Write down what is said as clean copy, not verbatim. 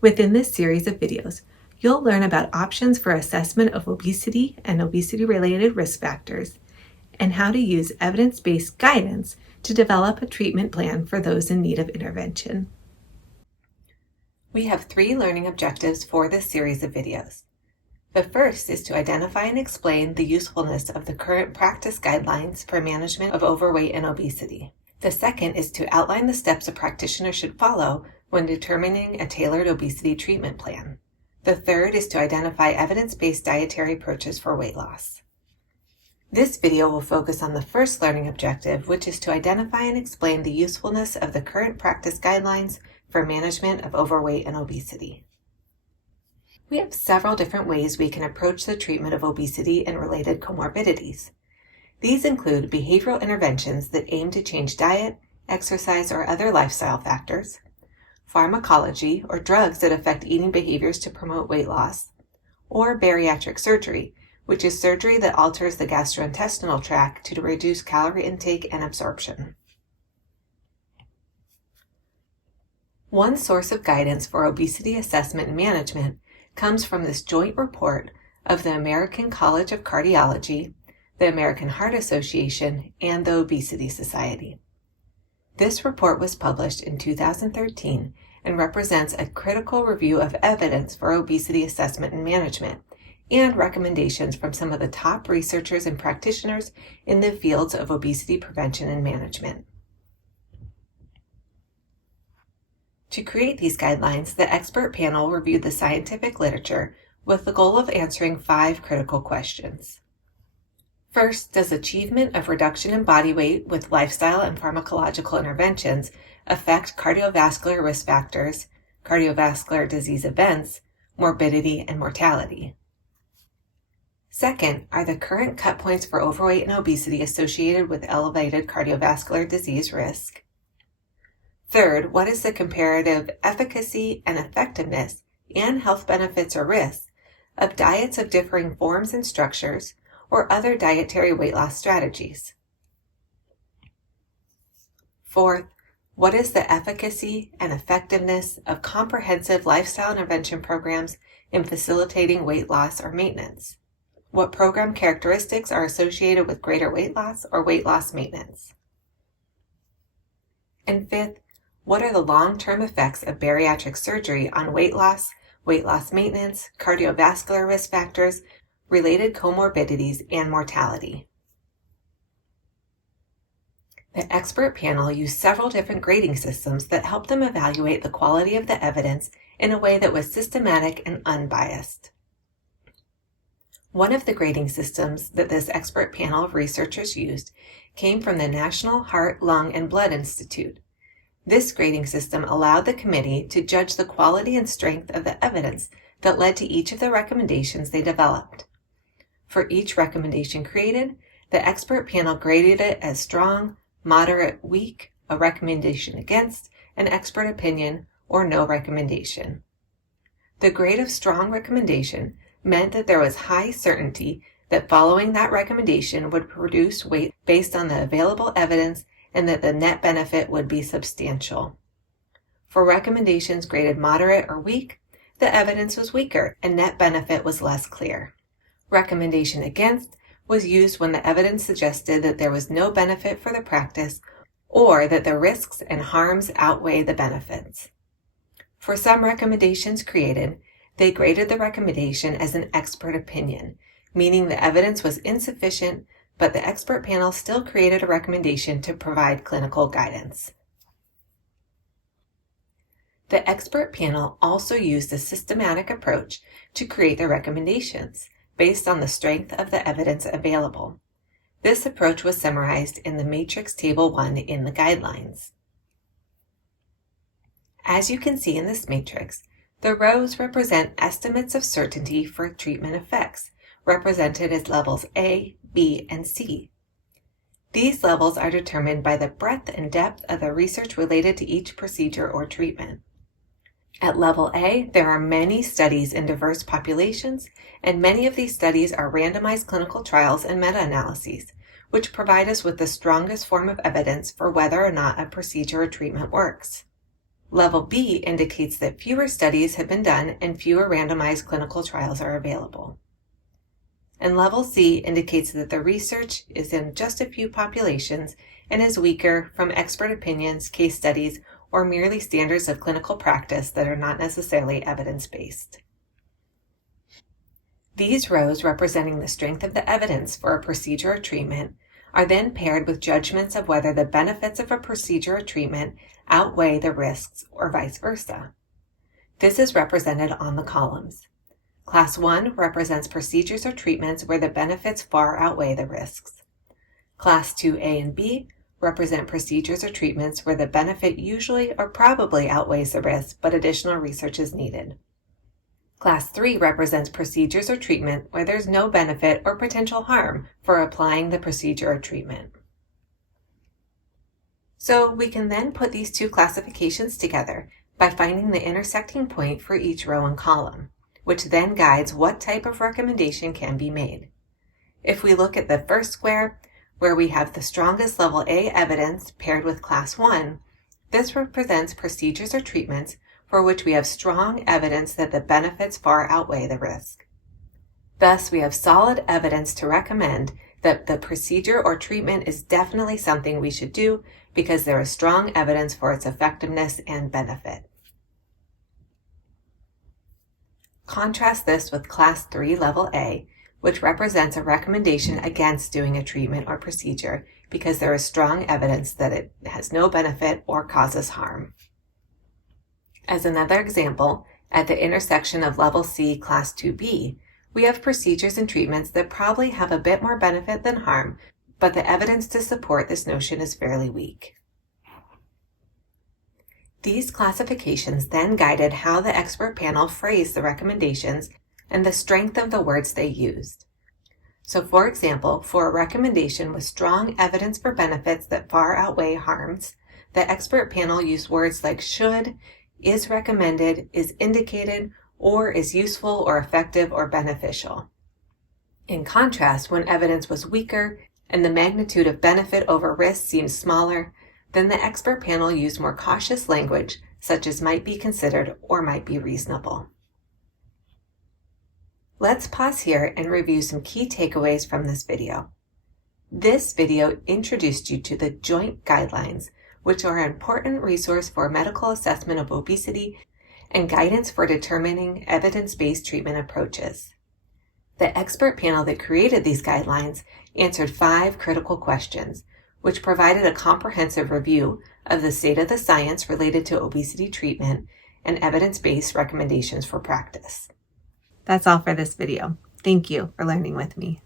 Within this series of videos, you'll learn about options for assessment of obesity and obesity-related risk factors, and how to use evidence-based guidance to develop a treatment plan for those in need of intervention. We have 3 learning objectives for this series of videos. The first is to identify and explain the usefulness of the current practice guidelines for management of overweight and obesity. The second is to outline the steps a practitioner should follow when determining a tailored obesity treatment plan. The third is to identify evidence-based dietary approaches for weight loss. This video will focus on the first learning objective, which is to identify and explain the usefulness of the current practice guidelines for management of overweight and obesity. We have several different ways we can approach the treatment of obesity and related comorbidities. These include behavioral interventions that aim to change diet, exercise, or other lifestyle factors, pharmacology, or drugs that affect eating behaviors to promote weight loss, or bariatric surgery, which is surgery that alters the gastrointestinal tract to reduce calorie intake and absorption. One source of guidance for obesity assessment and management comes from this joint report of the American College of Cardiology, the American Heart Association, and the Obesity Society. This report was published in 2013 and represents a critical review of evidence for obesity assessment and management, and recommendations from some of the top researchers and practitioners in the fields of obesity prevention and management. To create these guidelines, the expert panel reviewed the scientific literature with the goal of answering 5 critical questions. First, does achievement of reduction in body weight with lifestyle and pharmacological interventions affect cardiovascular risk factors, cardiovascular disease events, morbidity, and mortality? Second, are the current cut points for overweight and obesity associated with elevated cardiovascular disease risk? Third, what is the comparative efficacy and effectiveness and health benefits or risks of diets of differing forms and structures or other dietary weight loss strategies? Fourth, what is the efficacy and effectiveness of comprehensive lifestyle intervention programs in facilitating weight loss or maintenance? What program characteristics are associated with greater weight loss or weight loss maintenance? And fifth, what are the long-term effects of bariatric surgery on weight loss maintenance, cardiovascular risk factors, related comorbidities, and mortality? The expert panel used several different grading systems that helped them evaluate the quality of the evidence in a way that was systematic and unbiased. One of the grading systems that this expert panel of researchers used came from the National Heart, Lung, and Blood Institute. This grading system allowed the committee to judge the quality and strength of the evidence that led to each of the recommendations they developed. For each recommendation created, the expert panel graded it as strong, moderate, weak, a recommendation against, an expert opinion, or no recommendation. The grade of strong recommendation meant that there was high certainty that following that recommendation would produce weight based on the available evidence and that the net benefit would be substantial. For recommendations graded moderate or weak, the evidence was weaker and net benefit was less clear. Recommendation against was used when the evidence suggested that there was no benefit for the practice or that the risks and harms outweigh the benefits. For some recommendations created, they graded the recommendation as an expert opinion, meaning the evidence was insufficient, but the expert panel still created a recommendation to provide clinical guidance. The expert panel also used a systematic approach to create their recommendations based on the strength of the evidence available. This approach was summarized in the Matrix Table 1 in the guidelines. As you can see in this matrix, the rows represent estimates of certainty for treatment effects, represented as levels A, B, and C. These levels are determined by the breadth and depth of the research related to each procedure or treatment. At level A, there are many studies in diverse populations, and many of these studies are randomized clinical trials and meta-analyses, which provide us with the strongest form of evidence for whether or not a procedure or treatment works. Level B indicates that fewer studies have been done and fewer randomized clinical trials are available. And Level C indicates that the research is in just a few populations and is weaker from expert opinions, case studies, or merely standards of clinical practice that are not necessarily evidence-based. These rows representing the strength of the evidence for a procedure or treatment are then paired with judgments of whether the benefits of a procedure or treatment outweigh the risks or vice versa. This is represented on the columns. Class 1 represents procedures or treatments where the benefits far outweigh the risks. Class 2A and B represent procedures or treatments where the benefit usually or probably outweighs the risk, but additional research is needed. Class 3 represents procedures or treatment where there's no benefit or potential harm for applying the procedure or treatment. So we can then put these two classifications together by finding the intersecting point for each row and column, which then guides what type of recommendation can be made. If we look at the first square, where we have the strongest level A evidence paired with Class 1, this represents procedures or treatments for which we have strong evidence that the benefits far outweigh the risk. Thus, we have solid evidence to recommend that the procedure or treatment is definitely something we should do because there is strong evidence for its effectiveness and benefit. Contrast this with Class 3 Level A, which represents a recommendation against doing a treatment or procedure because there is strong evidence that it has no benefit or causes harm. As another example, at the intersection of Level C Class 2B, we have procedures and treatments that probably have a bit more benefit than harm, but the evidence to support this notion is fairly weak. These classifications then guided how the expert panel phrased the recommendations and the strength of the words they used. So for example, for a recommendation with strong evidence for benefits that far outweigh harms, the expert panel used words like should, is recommended, is indicated, or is useful or effective or beneficial. In contrast, when evidence was weaker and the magnitude of benefit over risk seemed smaller, then the expert panel used more cautious language, such as might be considered or might be reasonable. Let's pause here and review some key takeaways from this video. This video introduced you to the Joint Guidelines, which are an important resource for medical assessment of obesity and guidance for determining evidence-based treatment approaches. The expert panel that created these guidelines answered 5 critical questions, which provided a comprehensive review of the state of the science related to obesity treatment and evidence-based recommendations for practice. That's all for this video. Thank you for learning with me.